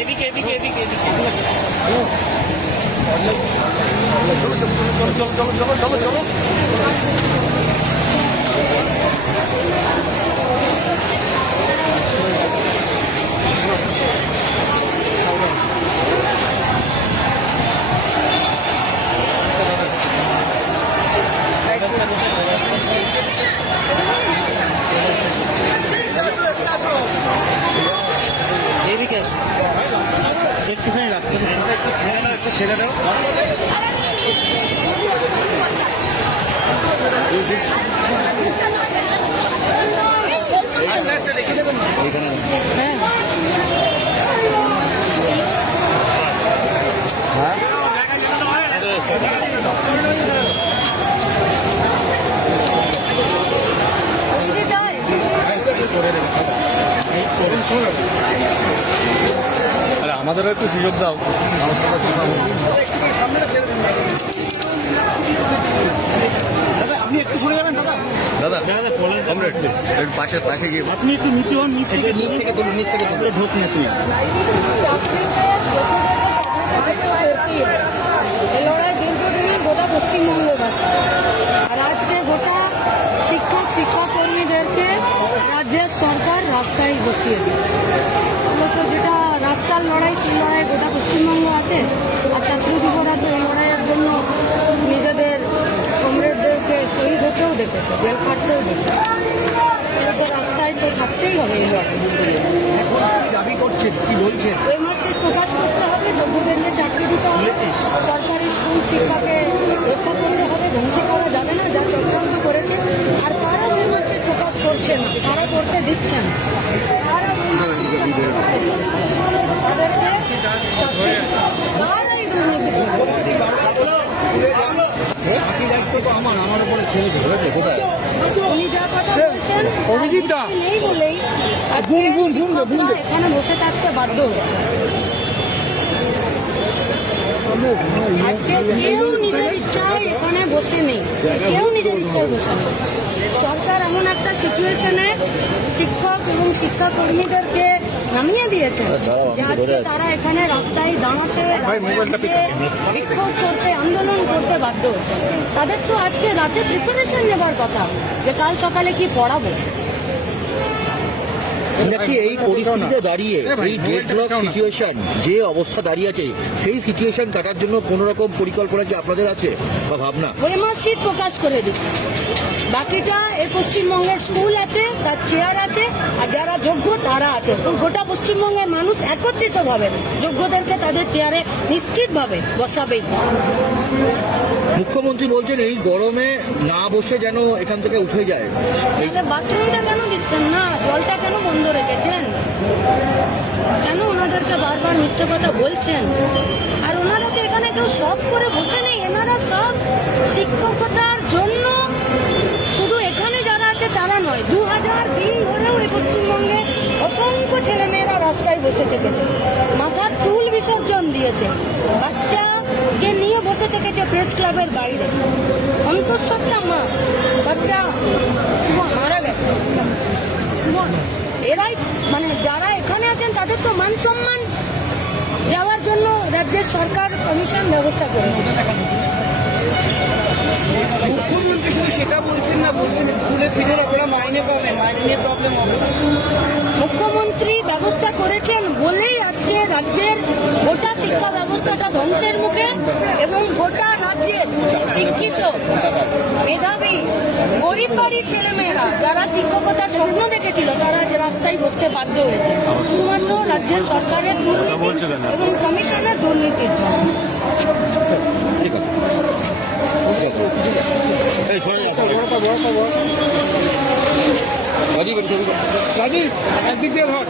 এদিকে এদিকে এদিকে এদিকে চলো চলো চলো চলো চলো চলো এদিকে একটুখানি রাস্তা একটু ছেড়ে দাও আরে আমাদেরও একটু সুযোগ দাও। আপনি একটু সরে যাবেন দাদা আমরা একটু পাশে পাশে গিয়ে আপনি একটু নিচে হন, নিচ থেকে তুলুন, নিচ থেকে ঢোক নিচে। এই লড়াই দীর্ঘদিন গোটা পশ্চিমবঙ্গবাসী, আর আজকে গোটা শিক্ষক কর্মীদেরকে রাজ্যের সরকার রাস্তায় বসিয়ে দেয়। মূলত যেটা রাস্তার লড়াই, সেই লড়াই গোটা পশ্চিমবঙ্গ আছে। আর ছাত্র যুবরা তো এই লড়াইয়ের জন্য নিজেদের কমরেডদেরকে শহীদ হতেও দেখেছে, জেল কাটতেও দেখেছে। রাস্তায় তো থাকতেই হবে এই লড়াই। দাবি করছেন, কি বলছেন? ওই মাসে প্রকাশ করতে হবে, যোগ্যদেরকে চাকরি দিতে হবে, সরকারি স্কুল শিক্ষাকে রক্ষা করতে হবে, ধ্বংস করা যাবে না, যা চক্রান্ত করেছে। আর কারা ওই মাসে প্রকাশ করছে না, কারা করতে দিচ্ছে না, কারা ওই মাসে তাদেরকে শাস্তি দিতে হবে। কারা এই দুর্নীতি করবে? বাকি দায়িত্ব তো আমার উপরে ছেড়ে ধরেছে কোথায়? উনি যা কথা বলছেন নেই বলেই এখানে বসে থাকতে বাধ্য হচ্ছে। আজকে কেউ নিজের ইচ্ছায় এখানে বসে নেই, কেউ নিজের ইচ্ছায় বসে নেই। সরকার এমন একটা সিচুয়েশনে শিক্ষক এবং শিক্ষাকর্মীদেরকে নামিয়ে দিয়েছে যে আজকে তারা এখানে রাস্তায় দাঁড়াতে, বিক্ষোভ করতে, আন্দোলন করতে বাধ্য হচ্ছে। তাদের তো আজকে রাতে প্রিপারেশন নেবার কথা যে কাল সকালে কি পড়াবো। নাকি এই পরিস্থিতিতে দাঁড়িয়ে এই ডেডলক সিচুয়েশন যে অবস্থা দাঁড়িয়ে আছে, সেই সিচুয়েশন কাটার জন্য কোন রকম পরিকল্পনা কি আপনাদের আছে বা ভাবনা? ওএমআর সিট প্রকাশ করে দিচ্ছে, বাকিটা এই পশ্চিমবঙ্গের স্কুল আছে, তার চেয়ার আছে, আর যারা যোগ্য তারা আছে। গোটা পশ্চিমবঙ্গের মানুষ একত্রিতভাবে যোগ্যদেরকে তাদের চেয়ারে নিশ্চিতভাবে বসাবেই। মুখ্যমন্ত্রী বলছেন এই গরমে না বসে যেন এখান থেকে উঠে যায়। তাহলে বাথরুমটা কেন দিচ্ছেন না, জলটা কেন বন্ধ রেখেছেন, কেন ওনাদেরকে বারবার মিথ্যে কথা বলছেন? আর ওনারা তো এখানে কেউ সব করে বসে নেই, এনারা সব শিক্ষকতার জন্য শুধু এখানে যারা আছে তারা নয়, 2000 দিন ধরেও এই পশ্চিমবঙ্গে অসংখ্য ছেলেমেয়েরা রাস্তায় বসে থেকেছে, মাথার চুল বিসর্জন দিয়েছে, বাচ্চাকে নিয়ে বসে থেকেছে প্রেস ক্লাবের বাইরে। অন্তঃসত্ত্বা মা, বাচ্চা মারা গেছে। এরাই মানে যারা এখানে আছেন তাদের তো মান সম্মান যাওয়ার জন্য রাজ্যের সরকার কমিশন ব্যবস্থা করে দিচ্ছে। মুখ্যমন্ত্রী শুধু সেটা বলছেন না, বলছেন স্কুলে ফিরে আপনারা মাইনে পাবেন, মাইনে নিয়ে প্রবলেম হবে। মুখ্যমন্ত্রী ব্যবস্থা করেছেন বলেই আজকে রাজ্যের গোটা শিক্ষা ব্যবস্থাটা ধ্বংসের মুখে, এবং গোটা রাজ্যের শিক্ষিত মেধাবী গরিব বাড়ির ছেলেমেয়েরা যারা শিক্ষকতার স্বপ্ন দেখেছিল তারা আজ রাস্তায় বসতে বাধ্য হয়েছে শুধুমাত্র রাজ্যের সরকারের দুর্নীতি এবং কমিশনের দুর্নীতির জন্য। একদিক দিয়ে ধর।